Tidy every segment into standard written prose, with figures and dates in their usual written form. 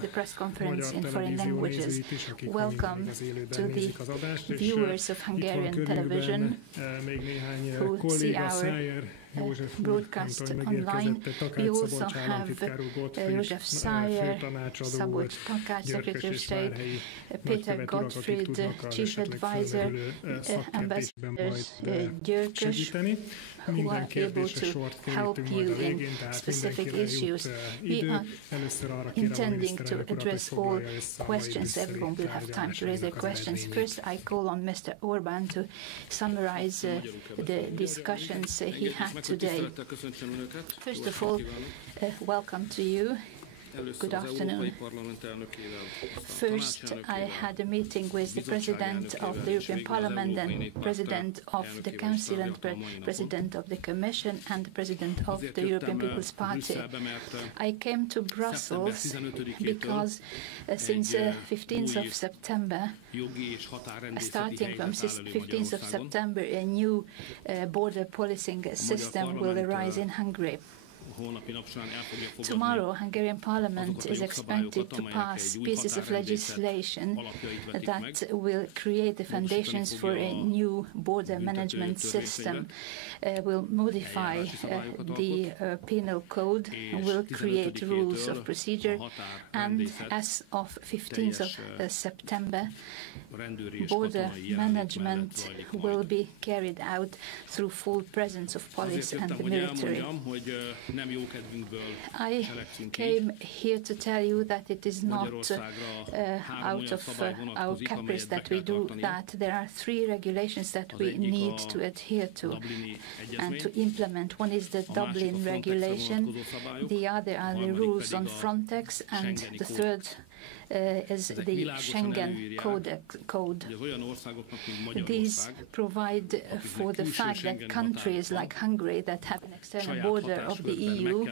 the press conference in foreign languages. Welcome to the viewers of Hungarian television who see our broadcast online. We also have József Szájer, Szabolcs Takács, Secretary of State, Peter Gottfried, Chief Advisor, Ambassadors Györkös, who are able to help you in specific issues. We are intending to address all questions. Everyone will have time to raise their questions. First, I call on Mr. Orbán to summarize the discussions he had today. First of all, welcome to you. Good afternoon. First, I had a meeting with the President of the European Parliament and President of the Council and President of the Commission and the President of the European People's Party. I came to Brussels because since 15th of September, starting from 15th of September, a new border policing system will arise in Hungary. Tomorrow, Hungarian Parliament is expected to pass pieces of legislation that will create the foundations for a new border management system, will modify the penal code, will create rules of procedure, and as of 15th of September, border management will be carried out through full presence of police and the military. I came here to tell you that it is not out of our caprice that we do that. There are three regulations that we need to adhere to and to implement. One is the Dublin regulation, the other are the rules on Frontex, and the third is the Schengen Code. These provide for the fact that countries like Hungary that have an external border of the EU,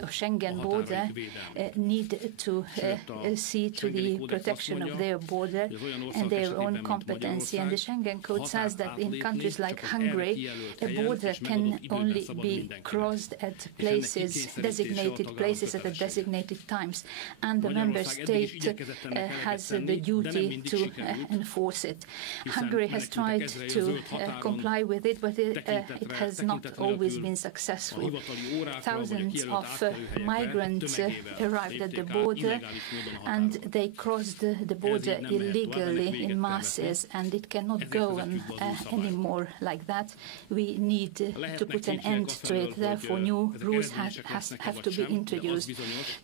of Schengen border, need to see to the protection of their border and their own competency. And the Schengen Code says that in countries like Hungary, a border can only be crossed at places, designated places at designated times, and the member state has the duty to enforce it. Hungary has tried to comply with it, but it has not always been successful. Thousands of migrants arrived at the border, and they crossed the border illegally in masses, and it cannot go on anymore like that. We need to put an end to it. Therefore, new rules have to be introduced.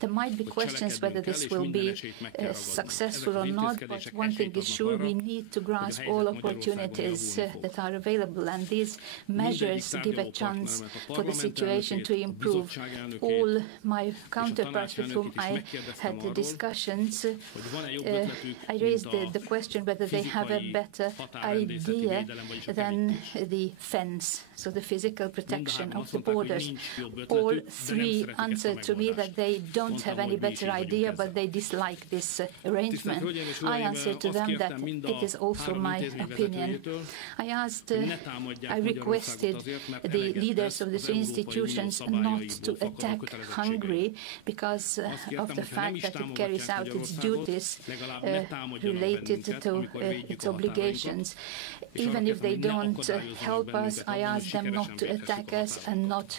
There might be questions whether this will be successful or not, but one thing is sure, we need to grasp all opportunities that are available, and these measures give a chance for the situation to improve. All my counterparts with whom I had the discussions, I raised the question whether they have a better idea than the fence, so the physical protection of the borders. All three answered to me that they don't have any better idea, but they dislike this arrangement. I answered to them that it is also my opinion. I requested the leaders of the three institutions not to attack Hungary because of the fact that it carries out its duties related to its obligations. Even if they don't help us, I asked them not to attack us and not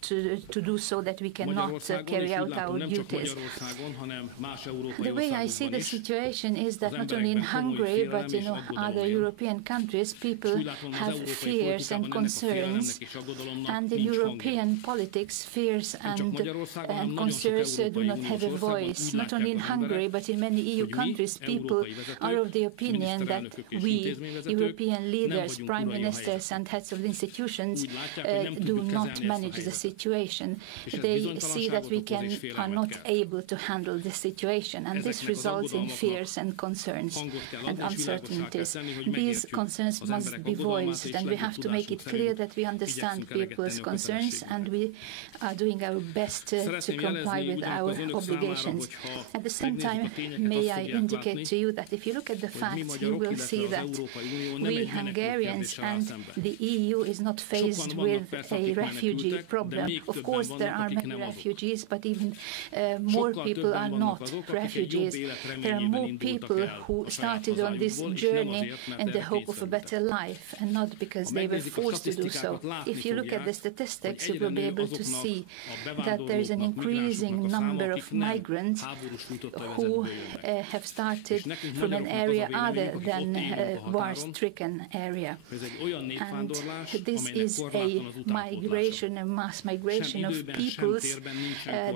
to do so that we cannot carry out our duties. The way I see the situation is that not only in Hungary but in other European countries, people have fears and concerns, and in European politics, fears and concerns do not have a voice. Not only in Hungary but in many EU countries, people are of the opinion that we, European leaders, prime ministers and heads of institutions, do not manage the situation. They see that we are not able to handle the situation, and this results in fears and concerns and uncertainties. These concerns must be voiced, and we have to make it clear that we understand people's concerns and we are doing our best to comply with our obligations. At the same time, may I indicate to you that if you look at the facts, you will see that we Hungarians and the EU is not faced with a refugee problem. Of course, there are many refugees, but even more people are not refugees. There are more people who started on this journey in the hope of a better life, and not because they were forced to do so. If you look at the statistics, you will be able to see that there is an increasing number of migrants who have started from an area other than war-stricken area. And this is a migration, a mass migration of peoples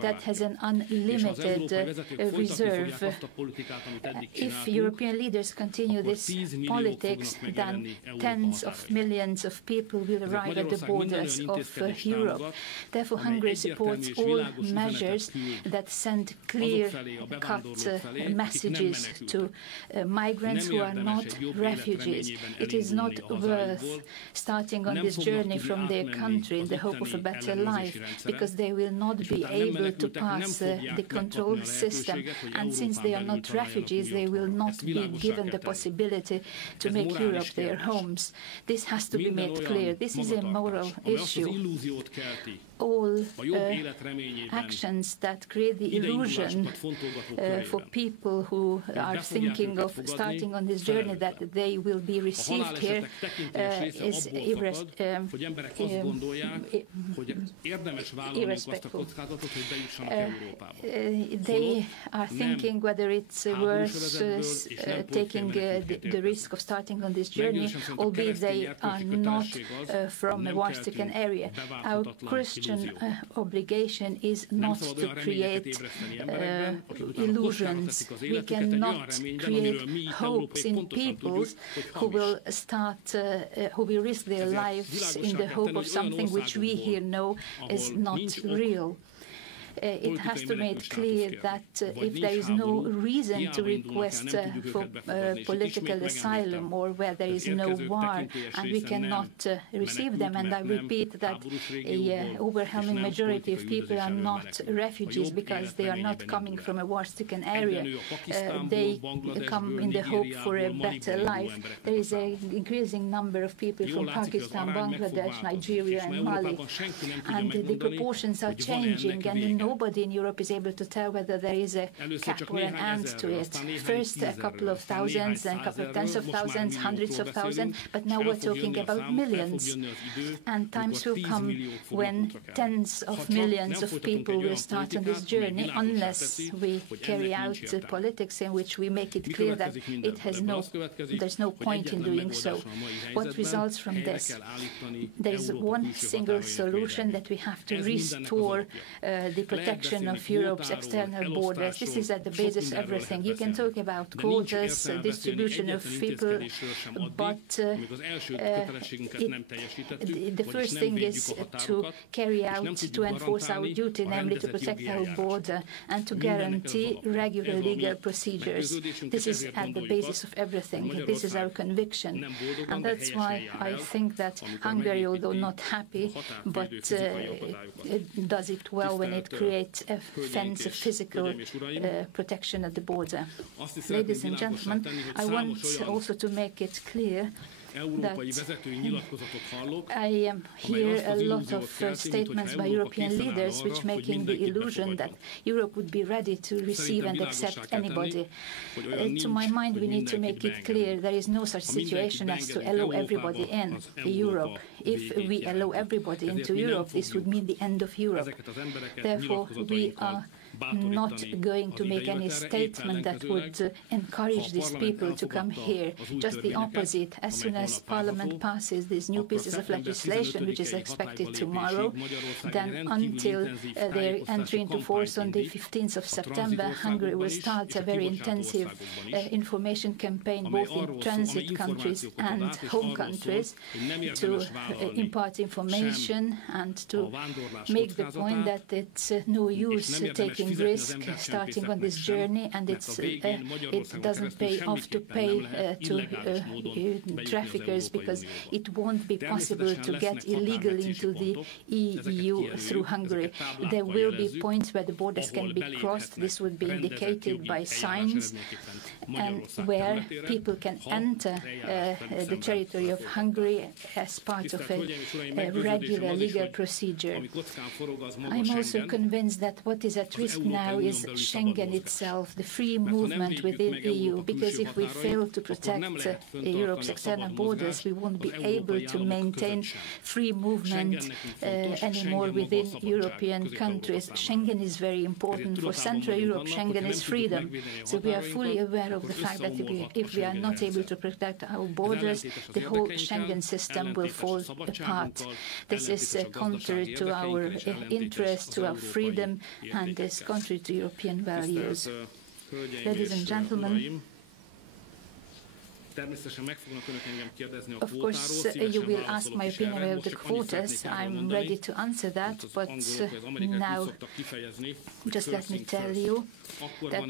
that has an unlimited reserve. If European leaders continue this politics, then tens of millions of people will arrive at the borders of Europe. Therefore, Hungary supports all measures that send clear-cut messages to migrants who are not refugees. It is not worth starting on this journey from their country in the hope of a better life, because they will not be able to pass the control system. And since they are not refugees, they will not be given the possibility to make Europe their homes. This has to be made clear. This is a moral issue. All actions that create the illusion for people who are thinking of starting on this journey that they will be received here is irrespectful. They are thinking whether it's worth taking the risk of starting on this journey, albeit they are not from a war-stricken area. Our Christian obligation is not to create illusions. We cannot create hopes in peoples who will risk their lives in the hope of something which we here know is not real. It has to be made clear that if there is no reason to request for political asylum, or where there is no war and we cannot receive them, and I repeat that an overwhelming majority of people are not refugees because they are not coming from a war-stricken area. They come in the hope for a better life. There is an increasing number of people from Pakistan, Bangladesh, Nigeria and Mali, and the proportions are changing, and nobody in Europe is able to tell whether there is a cap or an end to it. First a couple of thousands, then a couple of tens of thousands, hundreds of thousands, but now we're talking about millions. And times will come when tens of millions of people will start on this journey, unless we carry out politics in which we make it clear that there's no point in doing so. What results from this? There is one single solution, that we have to restore the protection of Europe's external borders. This is at the basis of everything. You can talk about quotas, distribution of people, but the first thing is to carry out, to enforce our duty, namely to protect our border and to guarantee regular legal procedures. This is at the basis of everything. This is our conviction. And that's why I think that Hungary, although not happy, but does it well when it creates a fence of physical protection at the border. Ladies and gentlemen, I want also to make it clear that I hear a lot of statements by European leaders which making the illusion that Europe would be ready to receive and accept anybody. To my mind, we need to make it clear there is no such situation as to allow everybody in Europe. If we allow everybody into Europe, this would mean the end of Europe. Therefore, we are not going to make any statement that would encourage these people to come here. Just the opposite. As soon as Parliament passes these new pieces of legislation, which is expected tomorrow, then until their entry into force on the 15th of September, Hungary will start a very intensive information campaign, both in transit countries and home countries, to impart information and to make the point that it's no use taking taking risk starting on this journey, and it doesn't pay off to pay to traffickers, because it won't be possible to get illegally into the EU through Hungary. There will be points where the borders can be crossed. This would be indicated by signs, and where people can enter the territory of Hungary as part of a regular legal procedure. I'm also convinced that what is at risk now is Schengen itself, the free movement within the EU, because if we fail to protect Europe's external borders, we won't be able to maintain free movement anymore within European countries. Schengen is very important. For Central Europe, Schengen is freedom. So we are fully aware of the fact that if we are not able to protect our borders, the whole Schengen system will fall apart. This is contrary to our interests, to our freedom, and is contrary to European values. Ladies and gentlemen, of course, you will ask my opinion about the quotas. I'm ready to answer that, but now just let me tell you that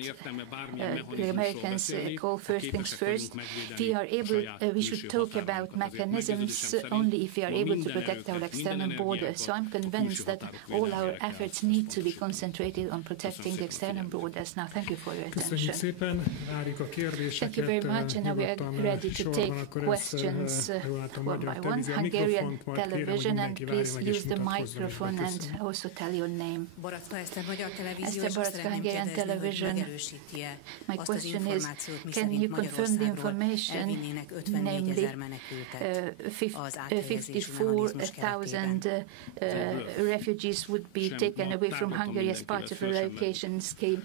the Americans call first things first. We should talk about mechanisms only if we are able to protect our external borders. So I'm convinced that all our efforts need to be concentrated on protecting the external borders. Now, thank you for your attention. Thank you very much, and now we are ready to take questions one by one. Hungarian television, and please use the microphone and also tell your name. Esther Baracka, Hungarian television. My question is, can you confirm the information, namely 54,000 refugees would be taken away from Hungary as part of a relocation scheme?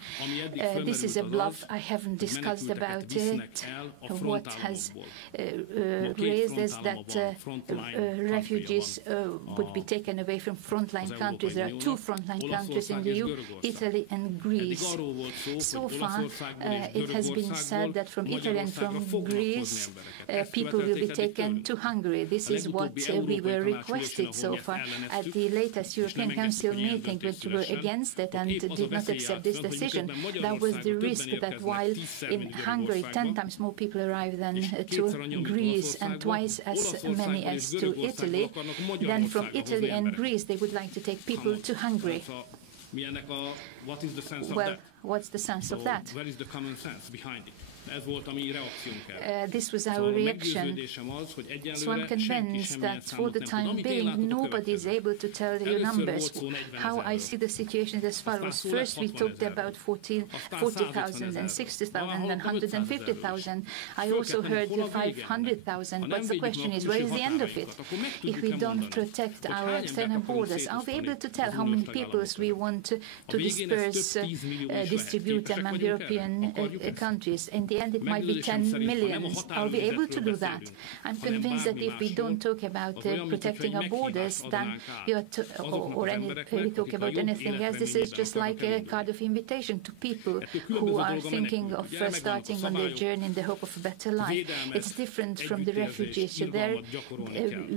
This is a bluff. I haven't discussed about it. What has raised is that refugees would be taken away from frontline countries. There are two frontline countries in the EU, Italy and Greece. So far, it has been said that from Italy and from Greece, people will be taken to Hungary. This is what we were requested so far. At the latest European Council meeting, which were against it and did not accept this decision, there was the risk that while in Hungary 10 times more people arrive than to Greece and twice as many as to Italy, then from Italy and Greece they would like to take people to Hungary. Well, what's the sense of that? Where is the common sense behind it? This was our reaction. So I'm convinced that for the time being, nobody is able to tell you numbers. How I see the situation as follows. First, we talked about 40,000 and 60,000 and 150,000. I also heard 500,000. But the question is, where is the end of it? If we don't protect our external borders, are we able to tell how many peoples we want to disperse, distribute among European countries? In the end, it might be 10 million. Are we able to do that? I'm convinced that if we don't talk about protecting our borders, then we talk about anything else. This is just like a card of invitation to people who are thinking of starting on their journey in the hope of a better life. It's different from the refugees. So there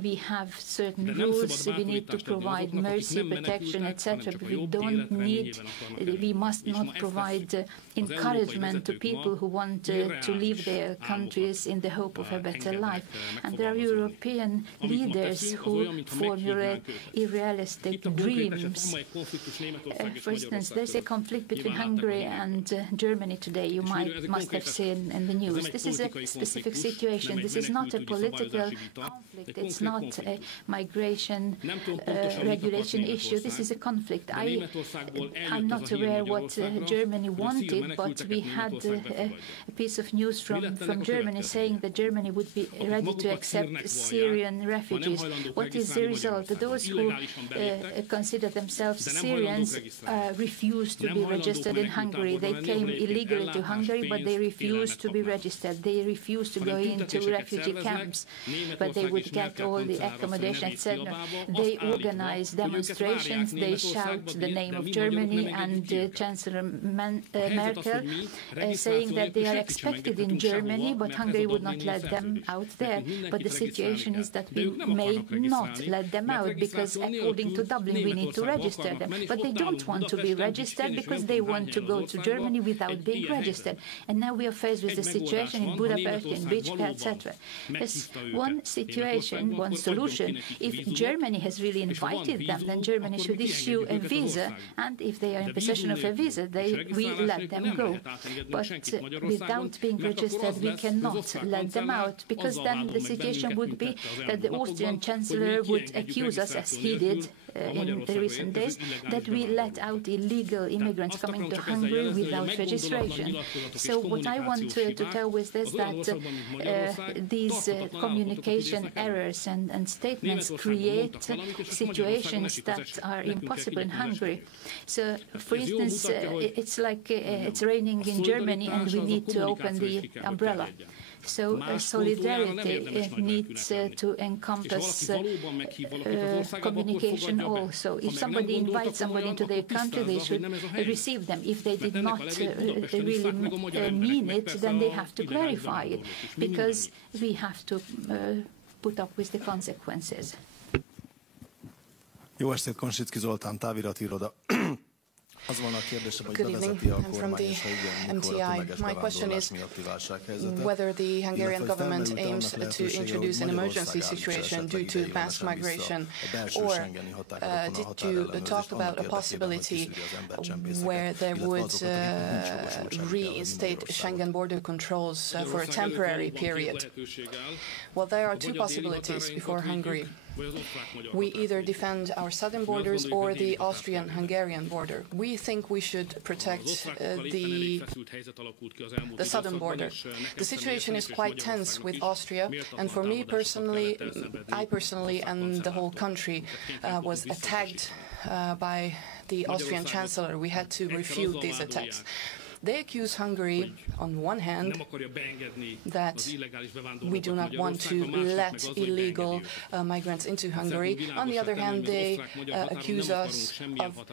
we have certain rules. We need to provide mercy, protection, etc. But we must not provide encouragement to people who want to leave their countries in the hope of a better life. And there are European leaders who formulate unrealistic dreams. For instance, there's a conflict between Hungary and Germany today. You must have seen in the news. This is a specific situation. This is not a political conflict. It's not a migration regulation issue. This is a conflict. I'm not aware what Germany wanted, but we had a piece of news from Germany saying that Germany would be ready to accept Syrian refugees. What is the result? Those who consider themselves Syrians refuse to be registered in Hungary. They came illegally to Hungary, but they refused to be registered. They refused to go into refugee camps, but they would get all the accommodation, etc. They organize demonstrations. They shout the name of Germany and Chancellor Merkel, saying that they are were expected in Germany, but Hungary would not let them out there. But the situation is that we may not let them out because according to Dublin we need to register them. But they don't want to be registered because they want to go to Germany without being registered. And now we are faced with the situation in Budapest, in Bicske, etc. There's one situation, one solution. If Germany has really invited them, then Germany should issue a visa, and if they are in possession of a visa, we let them go. But without being registered, we cannot let them out, because then the situation would be that the Austrian Chancellor would accuse us, as he did in the recent days, that we let out illegal immigrants coming to Hungary without registration. So what I want to tell with this that these communication errors and statements create situations that are impossible in Hungary. So, for instance, it's like it's raining in Germany and we need to open the umbrella. So solidarity needs to encompass communication also. If somebody invites somebody into their country, they should receive them. If they did not really mean it, then they have to clarify it, because we have to put up with the consequences. Jó estét, Konsicki Zoltán, táviratiroda. Good evening. I'm from the MTI. My question is whether the Hungarian government aims to introduce an emergency situation due to mass migration, or did you talk about a possibility where they would reinstate Schengen border controls for a temporary period? Well, there are two possibilities before Hungary. We either defend our southern borders or the Austrian-Hungarian border. We think we should protect the southern border. The situation is quite tense with Austria, and for me personally, I personally and the whole country was attacked by the Austrian Chancellor. We had to refute these attacks. They accuse Hungary, on one hand, that we do not want to let illegal migrants into Hungary. On the other hand, they accuse us of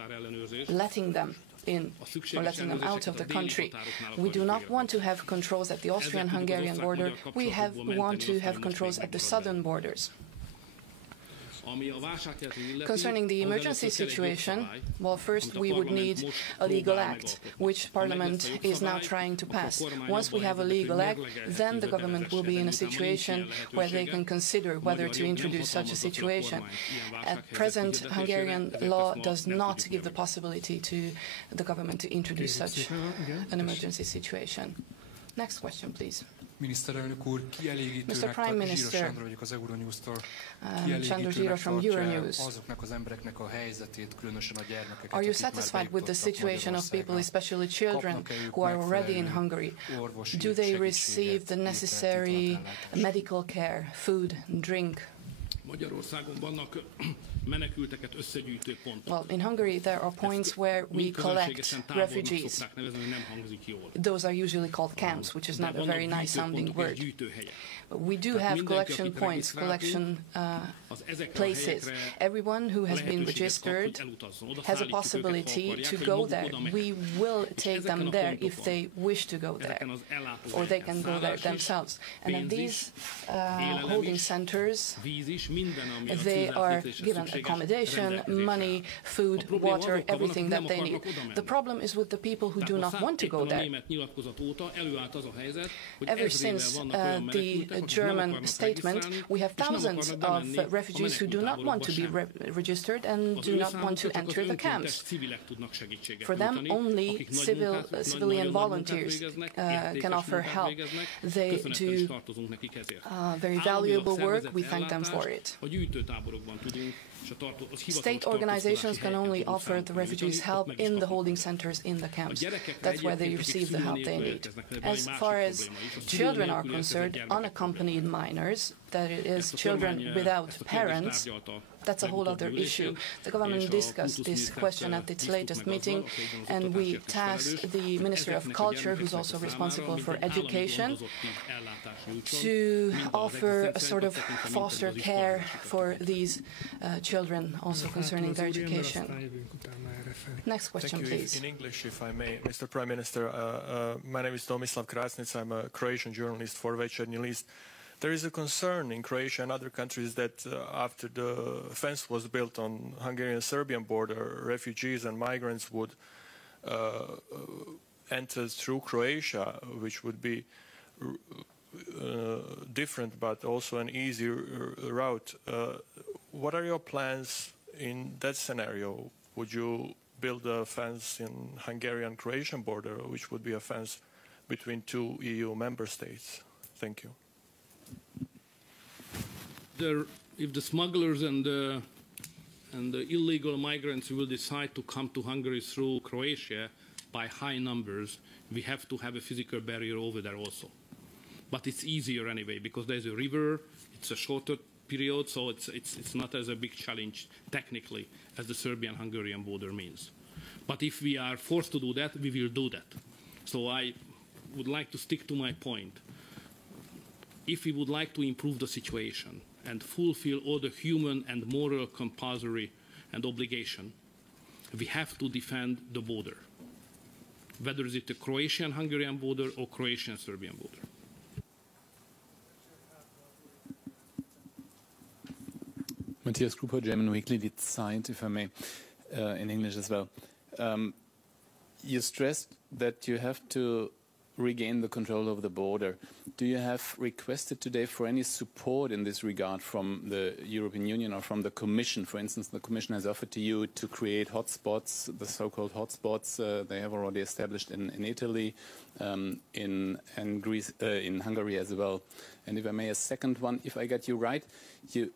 letting them in or letting them out of the country. We do not want to have controls at the Austrian-Hungarian border. We want to have controls at the southern borders. Concerning the emergency situation, well, first we would need a legal act, which Parliament is now trying to pass. Once we have a legal act, then the government will be in a situation where they can consider whether to introduce such a situation. At present, Hungarian law does not give the possibility to the government to introduce such an emergency situation. Next question, please. Miniszterelnök úr, Mr. Prime Minister, Sándor Zsíros from Euronews. Are you satisfied with the situation of people, especially children, who are already in Hungary? Do they receive the necessary medical care, food, drink? Well, in Hungary there are points where we collect refugees. Those are usually called camps, which is not a very nice sounding word. But we do have collection points, collection places. Everyone who has been registered has a possibility to go there. We will take them there if they wish to go there, or they can go there themselves. And at these holding centers, they are given accommodation, money, food, water, everything that they need. The problem is with the people who do not want to go there. Ever since the German statement, we have thousands of refugees who do not want to be registered and do not want to enter the camps. For them, only civilian volunteers can offer help. They do very valuable work. We thank them for it. State organizations can only offer the refugees help in the holding centers, in the camps. That's where they receive the help they need. As far as children are concerned, unaccompanied minors, that is, children without parents, that's a whole other issue. The government discussed this question at its latest meeting, and we tasked the Ministry of Culture, who's also responsible for education, to offer a sort of foster care for these children, also concerning their education. Next question, please. In English, if I may, Mr. Prime Minister, my name is Tomislav Krasnic. I'm a Croatian journalist for Večernji List. There is a concern in Croatia and other countries that after the fence was built on Hungarian-Serbian border, refugees and migrants would enter through Croatia, which would be different but also an easier route. What are your plans in that scenario? Would you build a fence in Hungarian-Croatian border, which would be a fence between two EU member states? Thank you. If the smugglers and the illegal migrants will decide to come to Hungary through Croatia by high numbers, we have to have a physical barrier over there also. But it's easier anyway because there's a river, it's a shorter period, so it's not as a big challenge technically as the Serbian-Hungarian border means. But if we are forced to do that, we will do that. So I would like to stick to my point. If we would like to improve the situation and fulfill all the human and moral compulsory and obligation, we have to defend the border, whether it's the Croatian-Hungarian border or Croatian-Serbian border. Matthias Gruber, German Weekly, Die Zeit, if I may, in English as well. You stressed that you have to regain the control of the border. Do you have requested today for any support in this regard from the European Union or from the Commission? For instance, the Commission has offered to you to create hotspots, the so-called hotspots they have already established in Italy, in Greece, in Hungary as well. And if I may, a second one, if I get you right, you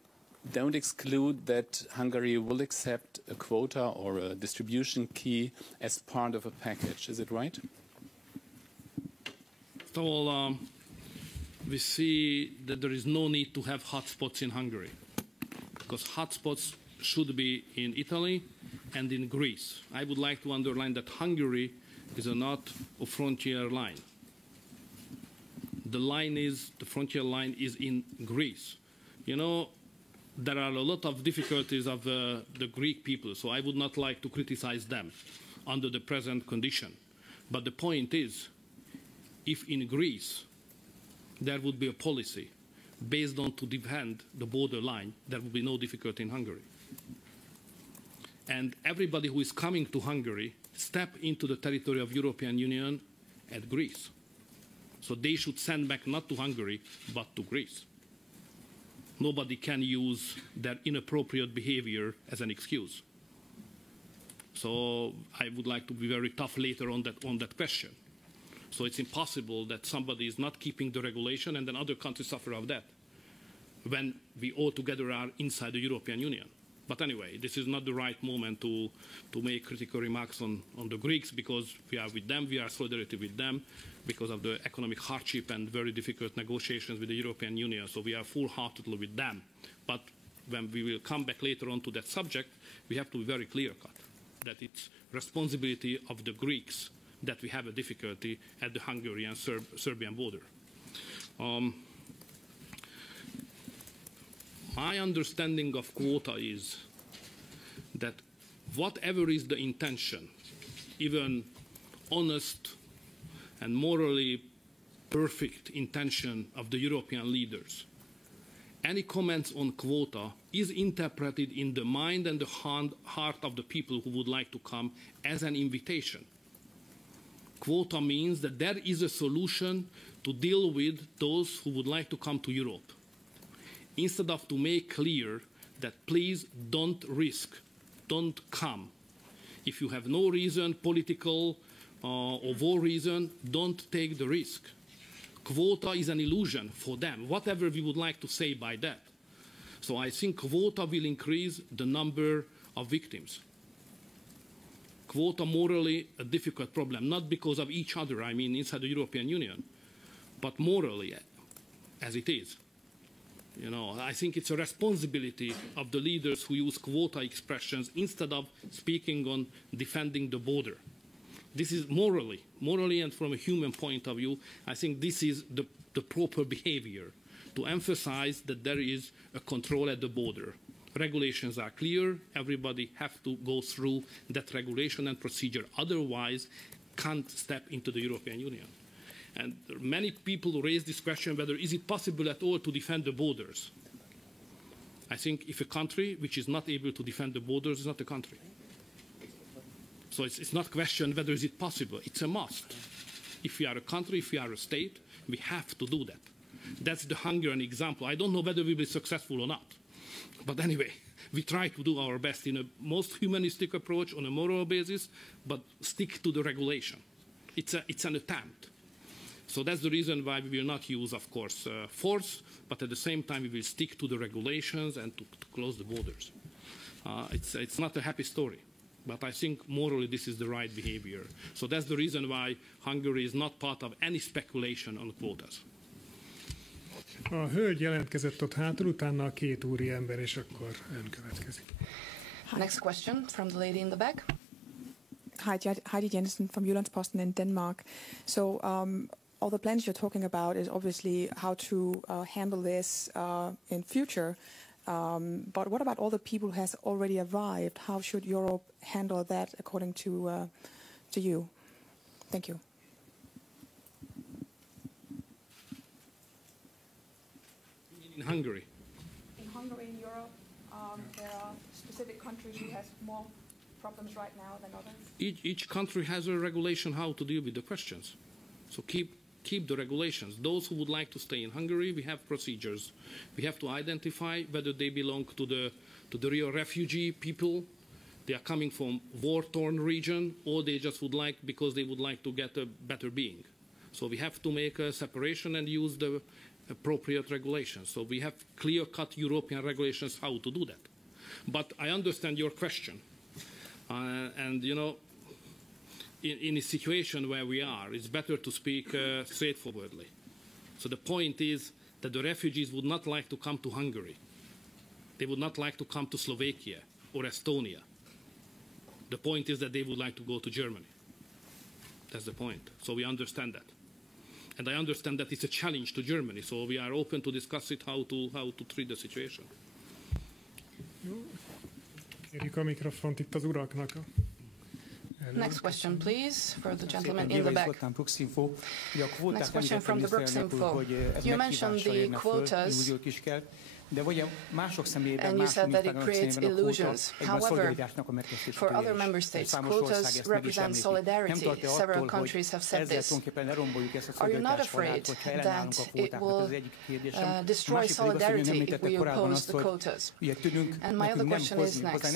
don't exclude that Hungary will accept a quota or a distribution key as part of a package. Is it right? So we see that there is no need to have hotspots in Hungary because hotspots should be in Italy and in Greece. I would like to underline that Hungary is not a frontier line. The frontier line is in Greece. You know, there are a lot of difficulties of the Greek people, so I would not like to criticize them under the present condition. But the point is, if in Greece there would be a policy based on to defend the border line, there would be no difficulty in Hungary. And everybody who is coming to Hungary step into the territory of European Union at Greece. So they should send back not to Hungary, but to Greece. Nobody can use their inappropriate behavior as an excuse. So I would like to be very tough later on that question. So it's impossible that somebody is not keeping the regulation and then other countries suffer of that when we all together are inside the European Union. But anyway, this is not the right moment to make critical remarks on the Greeks because we are with them, we are solidarity with them because of the economic hardship and very difficult negotiations with the European Union. So we are full-heartedly with them. But when we will come back later on to that subject, we have to be very clear-cut that it's responsibility of the Greeks that we have a difficulty at the Hungarian-Serbian border. My understanding of quota is that whatever is the intention, even honest and morally perfect intention of the European leaders, any comments on quota is interpreted in the mind and the heart of the people who would like to come as an invitation. Quota means that there is a solution to deal with those who would like to come to Europe. Instead of to make clear that please don't risk, don't come. If you have no reason, political or war reason, don't take the risk. Quota is an illusion for them, whatever we would like to say by that. So I think quota will increase the number of victims. Quota morally a difficult problem, not because of each other, I mean inside the European Union, but morally as it is. You know, I think it's a responsibility of the leaders who use quota expressions instead of speaking on defending the border. This is morally and from a human point of view, I think this is the proper behavior, to emphasize that there is a control at the border. Regulations are clear, everybody has to go through that regulation and procedure, otherwise can't step into the European Union. And many people raise this question whether is it possible at all to defend the borders. I think if a country which is not able to defend the borders is not a country. So it's not a question whether is it possible, it's a must. If we are a country, if we are a state, we have to do that. That's the Hungarian example. I don't know whether we'll be successful or not. But anyway, we try to do our best in a most humanistic approach on a moral basis, but stick to the regulation. It's an attempt. So that's the reason why we will not use, of course, force, but at the same time we will stick to the regulations and to close the borders. It's not a happy story, but I think morally this is the right behavior. So that's the reason why Hungary is not part of any speculation on quotas. A hölgy jelentkezett ott hátul, utána a két úri ember, és akkor ön következik. Next question from the lady in the back. Hi, Heidi Jensen from Jyllands-Posten in Denmark. So all the plans you're talking about is obviously how to handle this in future. But what about all the people who has already arrived? How should Europe handle that according to you? Thank you. In Hungary? In Hungary, in Europe, there are specific countries who have more problems right now than others. Each country has a regulation how to deal with the questions. So keep the regulations. Those who would like to stay in Hungary, we have procedures. We have to identify whether they belong to the real refugee people, they are coming from war-torn region, or they just would like, because they would like to get a better being. So we have to make a separation and use the appropriate regulations. So we have clear-cut European regulations how to do that. But I understand your question. And, you know, in a situation where we are, it's better to speak straightforwardly. So the point is that the refugees would not like to come to Hungary. They would not like to come to Slovakia or Estonia. The point is that they would like to go to Germany. That's the point. So we understand that. And I understand that it's a challenge to Germany, so we are open to discuss it, how to treat the situation. Kérjük a mikrofont itt az uraknak. Next question, please, for the gentleman in the back. Next question from the Brooks-Info. You mentioned the quotas, and you said that it creates illusions. However, for other member states, quotas represent solidarity. Several countries have said this. Are you not afraid that it will destroy solidarity if we oppose the quotas? And my other question is next.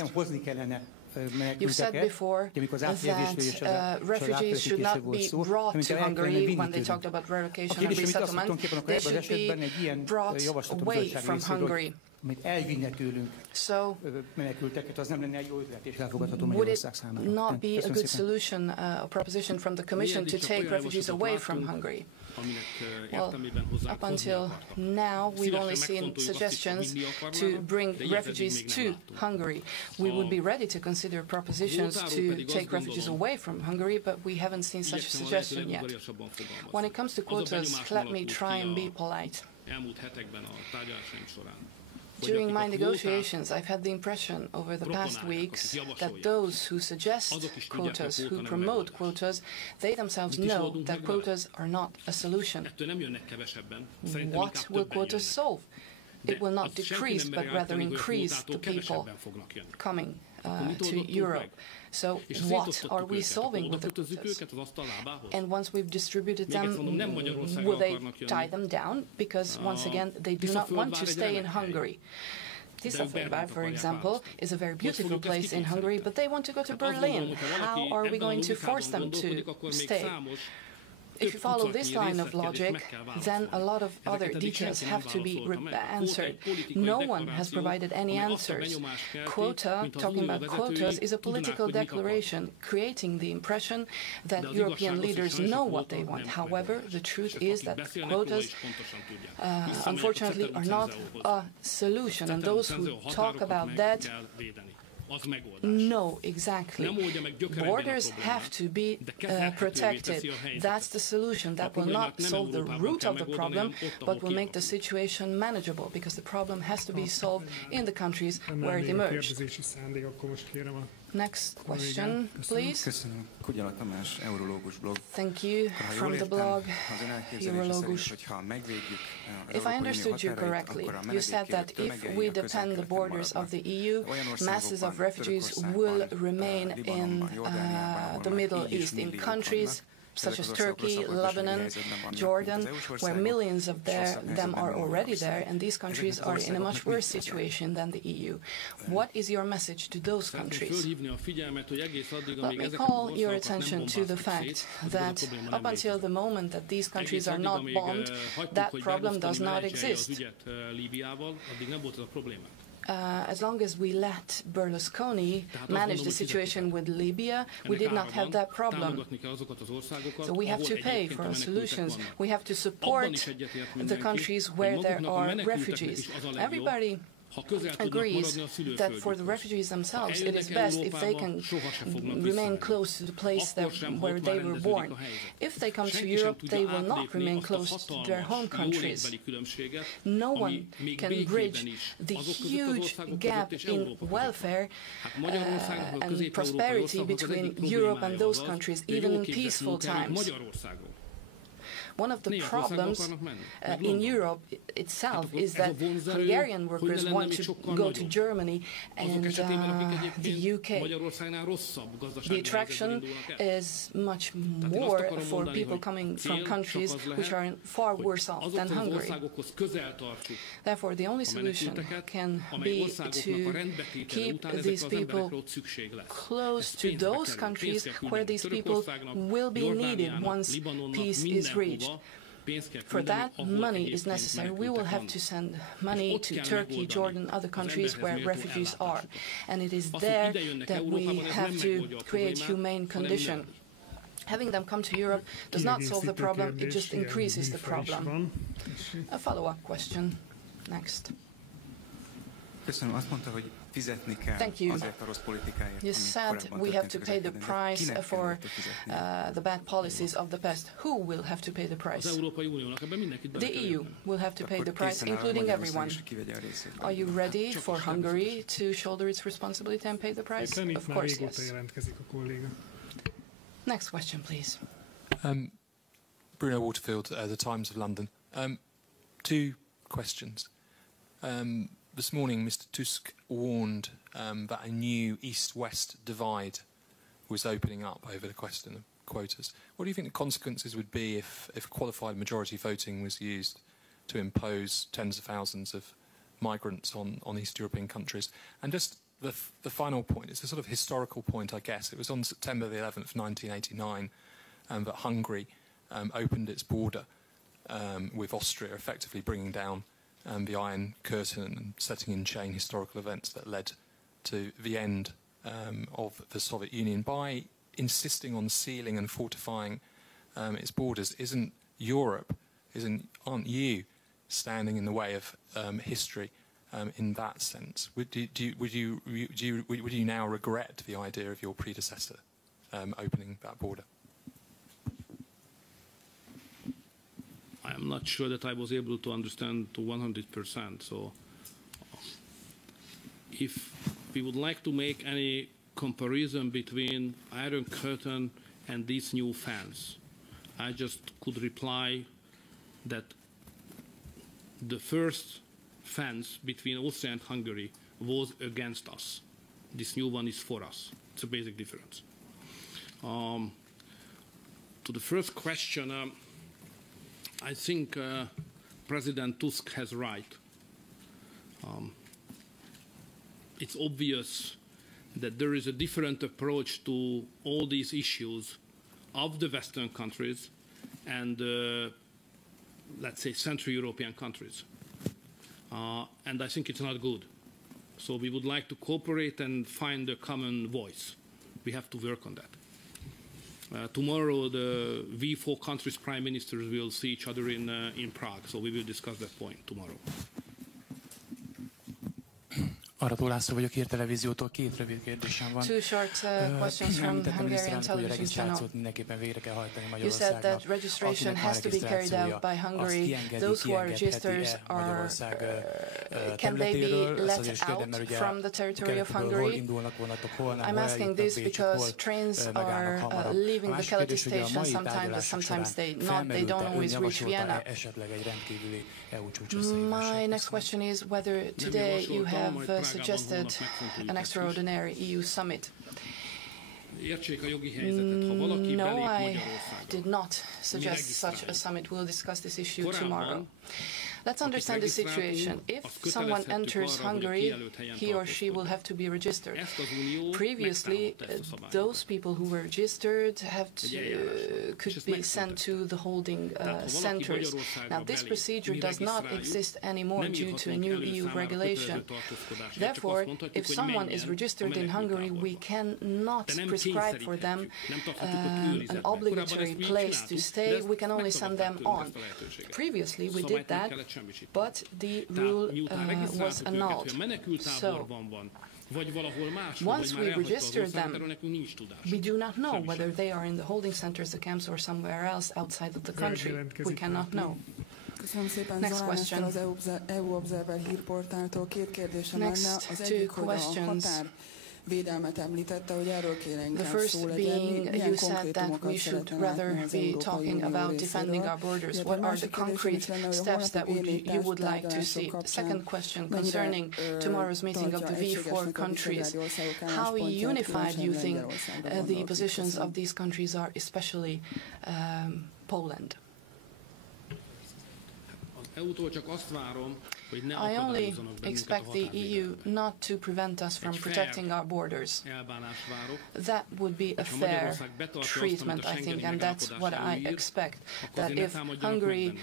You said before that refugees should not be brought to Hungary when they talked about relocation and resettlement. They should be brought away from Hungary. So, would it not be a good solution, a proposition from the Commission to take refugees away from Hungary? Well, up until now, we've only seen suggestions to bring refugees to Hungary. We would be ready to consider propositions to take refugees away from Hungary, but we haven't seen such a suggestion yet. When it comes to quotas, let me try and be polite. During my negotiations, I've had the impression over the past weeks that those who suggest quotas, who promote quotas, they themselves know that quotas are not a solution. What will quotas solve? It will not decrease, but rather increase the people coming to Europe. So what are we solving with the quotas? And once we've distributed them, will they tie them down? Because, once again, they do not want to stay in Hungary. Tiszafehérvár, for example, is a very beautiful place in Hungary, but they want to go to Berlin. How are we going to force them to stay? if you follow this line of logic, then a lot of other details have to be answered. No one has provided any answers. Quota, talking about quotas, is a political declaration, creating the impression that European leaders know what they want. However, the truth is that quotas, unfortunately, are not a solution, and those who talk about that know exactly. Borders have to be protected. That's the solution. That will not solve the root of the problem, but will make the situation manageable, because the problem has to be solved in the countries where it emerged. Next question, please. Thank you. From the blog, Eurologus. If I understood you correctly, you said that if we defend the borders of the EU, masses of refugees will remain in the Middle East, in countries such as Turkey, Lebanon, Jordan, where millions of them are already there, and these countries are in a much worse situation than the EU. What is your message to those countries? Let me call your attention to the fact that up until the moment that these countries are not bombed, that problem does not exist. As long as we let Berlusconi manage the situation with Libya, we did not have that problem. So we have to pay for our solutions. We have to support the countries where there are refugees. Everybody agrees that for the refugees themselves, it is best if they can remain close to the place where they were born. If they come to Europe, they will not remain close to their home countries. No one can bridge the huge gap in welfare and prosperity between Europe and those countries, even in peaceful times. One of the problems in Europe itself is that Hungarian workers want to go to Germany and the UK. The attraction is much more for people coming from countries which are far worse off than Hungary. Therefore, the only solution can be to keep these people close to those countries where these people will be needed once peace is reached. For that, money is necessary. We will have to send money to Turkey, Jordan, other countries where refugees are. And it is there that we have to create humane conditions. Having them come to Europe does not solve the problem, it just increases the problem. A follow-up question. Next. Thank you. You said we have to pay the price for the bad policies of the past. Who will have to pay the price? The EU will have to pay the price, including everyone. Are you ready for Hungary to shoulder its responsibility and pay the price? Of course, yes. Next question, please. Bruno Waterfield, The Times of London. Two questions. This morning, Mr. Tusk warned that a new East-West divide was opening up over the question of quotas. What do you think the consequences would be if qualified majority voting was used to impose tens of thousands of migrants on East European countries? And just the final point, it's a sort of historical point, I guess. It was on September the 11th, 1989, that Hungary opened its border with Austria, effectively bringing down the Iron Curtain and setting in chain historical events that led to the end of the Soviet Union. By insisting on sealing and fortifying its borders, aren't you standing in the way of history in that sense? Would you now regret the idea of your predecessor opening that border? I'm not sure that I was able to understand to 100%. So if we would like to make any comparison between Iron Curtain and these new fence, I just could reply that the first fence between Austria and Hungary was against us. This new one is for us. It's a basic difference. To the first question, I think President Tusk has right. It's obvious that there is a different approach to all these issues of the Western countries and let's say Central European countries. And I think it's not good. So we would like to cooperate and find a common voice. We have to work on that. Tomorrow, the V4 countries' prime ministers will see each other in Prague, so we will discuss that point tomorrow. Arató László vagyok, Hír Televíziótól. Két rövid kérdésem van. Two short questions from Hungarian television channel. You said that registration has to be carried out by Hungary. Those who are registered can they be let out from the territory of Hungary? I'm asking this because trains are leaving the Keleti station sometimes, but sometimes they don't always reach Vienna. My next question is whether today you have suggested an extraordinary EU summit. No, I did not suggest such a summit. We'll discuss this issue tomorrow. Let's understand the situation. If someone enters Hungary, he or she will have to be registered. Previously, those people who were registered could be sent to the holding centers. Now, this procedure does not exist anymore due to a new EU regulation. Therefore, if someone is registered in Hungary, we cannot prescribe for them an obligatory place to stay. We can only send them on. Previously, we did that, but the rule was annulled. So, once we register them, we do not know whether they are in the holding centers, the camps, or somewhere else outside of the country. We cannot know. Next question. Next two questions. The first being, you said that we should rather be talking about defending our borders. What are the concrete steps that you would like to see? The second question concerning tomorrow's meeting of the V4 countries. How unified do you think the positions of these countries are, especially Poland? I only expect the EU not to prevent us from protecting our borders. That would be a fair treatment, I think, and that's what I expect. That if Hungary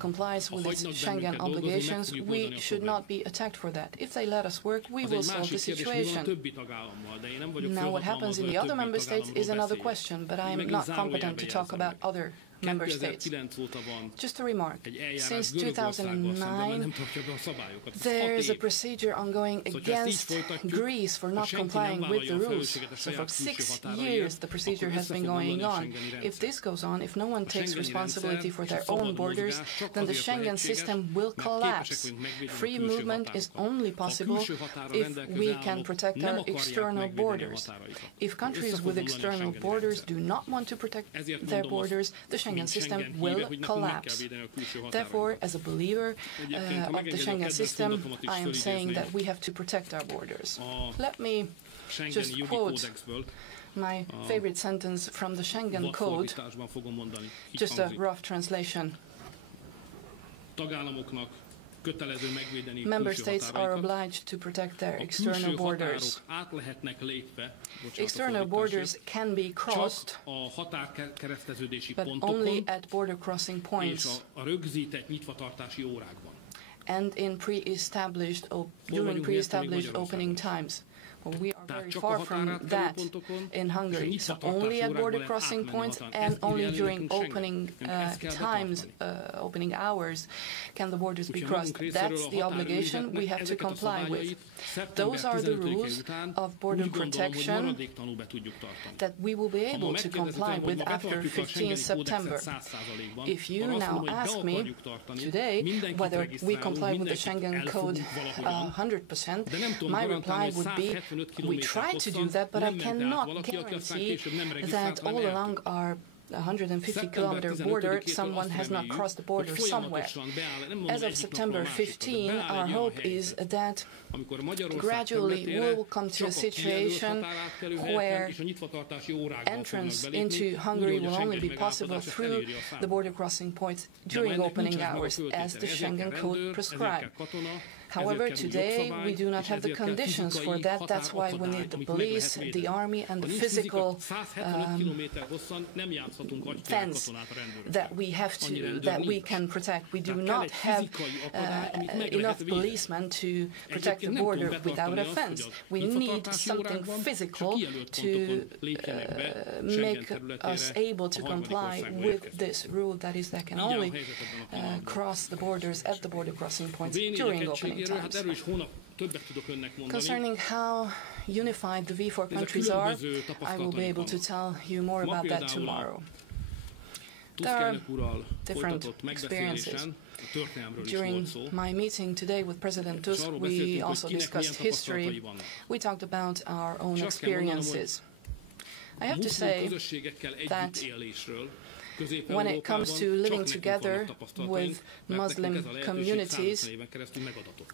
complies with its Schengen obligations, we should not be attacked for that. If they let us work, we will solve the situation. Now, what happens in the other member states is another question, but I am not competent to talk about other member states. Just a remark. Since 2009, there is a procedure ongoing against Greece for not complying with the rules. So for 6 years, the procedure has been going on. If this goes on, if no one takes responsibility for their own borders, then the Schengen system will collapse. Free movement is only possible if we can protect our external borders. If countries with external borders do not want to protect their borders, the Schengen system will collapse. Therefore, as a believer of the Schengen system, I am saying that we have to protect our borders. Let me just quote my favorite sentence from the Schengen Code, just a rough translation. Member states are obliged to protect their external borders. External borders can be crossed, but only at border crossing points and in during pre-established opening times. Well, we are very far from that in Hungary. So only at border crossing points and only during opening times, opening hours, can the borders be crossed. That's the obligation we have to comply with. Those are the rules of border protection that we will be able to comply with after 15 September. If you now ask me today whether we comply with the Schengen Code 100%, my reply would be we try to do that, but I cannot guarantee that all along our 150-kilometer border, someone has not crossed the border somewhere. As of September 15, our hope is that gradually we will come to a situation where entrance into Hungary will only be possible through the border crossing points during opening hours, as the Schengen Code prescribes. However, today we do not have the conditions for that. That's why we need the police, the army, and the physical fence that we can protect. We do not have enough policemen to protect the border without a fence. We need something physical to make us able to comply with this rule, that is, that can only cross the borders at the border crossing points during opening times. Concerning how unified the V4 countries are, I will be able to tell you more about that tomorrow. There are different experiences. During my meeting today with President Tusk, we also discussed history. We talked about our own experiences. I have to say that when it comes to living together with Muslim communities,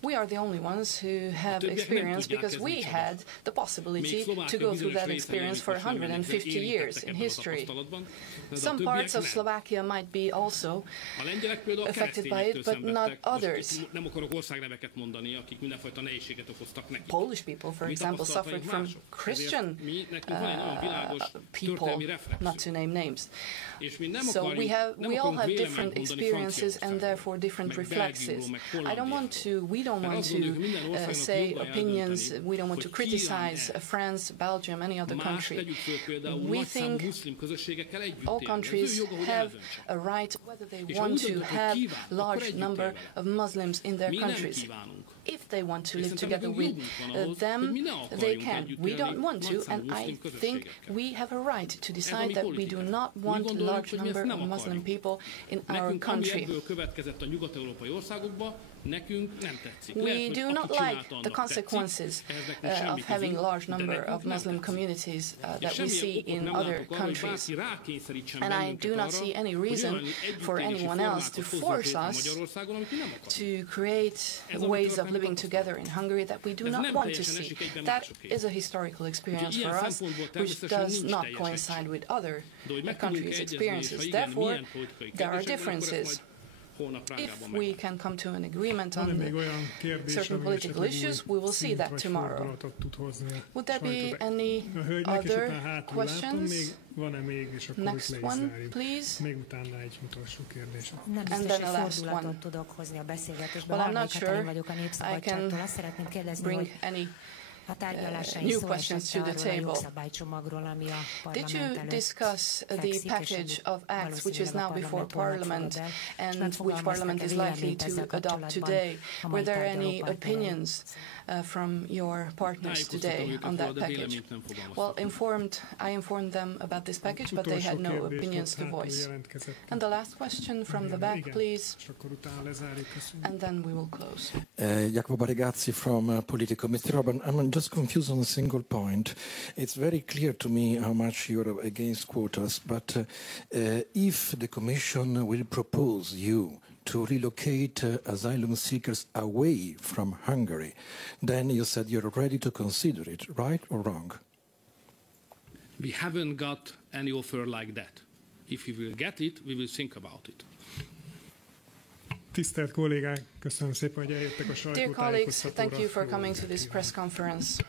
we are the only ones who have experience because we had the possibility to go through that experience for 150 years in history. Some parts of Slovakia might be also affected by it, but not others. Polish people, for example, suffered from Christian people, not to name names. So we all have different experiences and therefore different reflexes. We don't want to say opinions, we don't want to criticize France, Belgium, any other country. We think all countries have a right, whether they want to have a large number of Muslims in their countries. If they want to live together with them, they can. We don't want to, and I think we have a right to decide that we do not want a large number of Muslim people in our country. We do not like the consequences of having a large number of Muslim communities that we see in other countries. And I do not see any reason for anyone else to force us to create ways of living together in Hungary that we do not want to see. That is a historical experience for us, which does not coincide with other countries' experiences. Therefore, there are differences. If we can come to an agreement on certain political issues, we will see that tomorrow. Would there be any other questions? Next one, please. And then a last one. Well, I'm not sure I can bring any new questions to the table. Did you discuss the package of acts which is now before Parliament and which Parliament is likely to adopt today? Were there any opinions from your partners today on that package? Well, I informed them about this package, but they had no opinions to voice. And the last question from the back, please. And then we will close. Jacopo Barigazzi from Politico. Mr. Orbán, I'm just confused on a single point. It's very clear to me how much you're against quotas, but if the Commission will propose you to relocate asylum seekers away from Hungary, then you said you're ready to consider it, right or wrong? We haven't got any offer like that. If we will get it, we will think about it. Tisztelt kollégák, köszönöm szépen, hogy eljöttek a sajtótájékoztatóra. Dear colleagues, thank you for coming to this press conference.